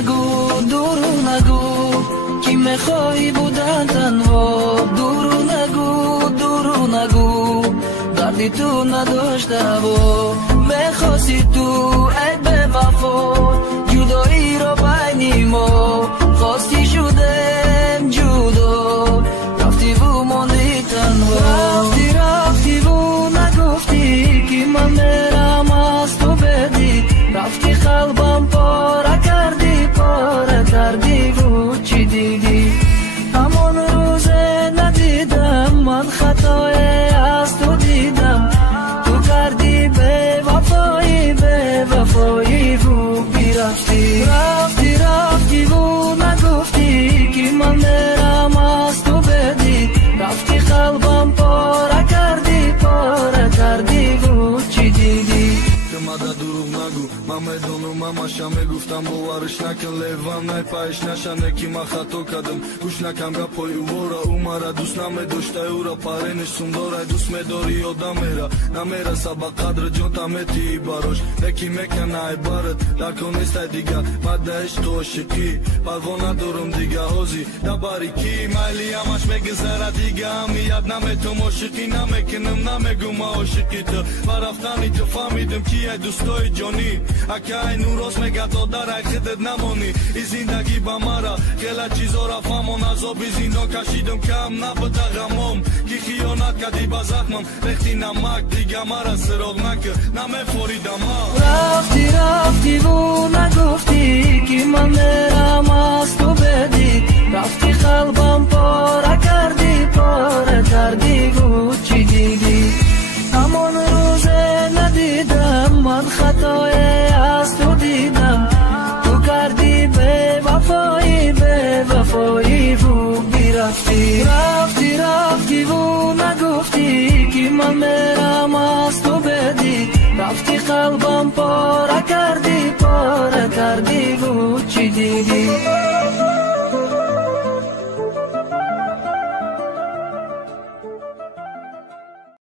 نگو که میخوای بودن تنها. دورو نگو دردی تو نداشته و میخواستی تو ای به وفا جدایی را بین ما خواستی شدم جدا رفتی و ماندی تنها. رفتی و نگفتی که من میرم از تو بدی رفتی قلبم پاره کردی و چی دیدی همان روز ندیدم من خطای از تو دیدم تو کردی به وفایی و بیرفتی. رفتی و نگفتی که من میرم از تو بدی رفتی قلبم پاره کردی و چی دیدی مدد دروغ نگو من میدونم همشم میگفتم باورش نکن لیوان نپایش نشنه که من خطا کردم گوش نکم گپای او را او مرا دوست نمیداشته او را پرینش سنداره دوست میداری یادم نمیره سبق قدر جان تمیتی براش نکی میکنه عبارت درکن نیست دیگه مده عشق و عاشقی پروا ندارم دیگه حوزی نباری کی میلی همش میگذره دیگه همیت نمیتونم عاشقی نمیکنم نمیگم عاشقی تو برفتنی تو فهمیدم کیه دوستای جانی اکه این نوراست میگه تا در خودت نمانی این زندگی با مرا خیلی چیزا را فهمان عذابی زندان کشیدم کم نبوده غمام که خیانت کردی با زخمم ریختی نمک دیگه مرا سراغ نکرد نمیفوریدم رفتی و نگفتی که من میرم از تو بدی رفتی قلبم پاره کردی و چی دیدی همان روز ندیدم من خطای از تو دیدم تو کردی به وفایی و بیرفتی. رفتی و نگفتی که من میرم از تو بدی رفتی قلبم پاره کردی و چی دیدی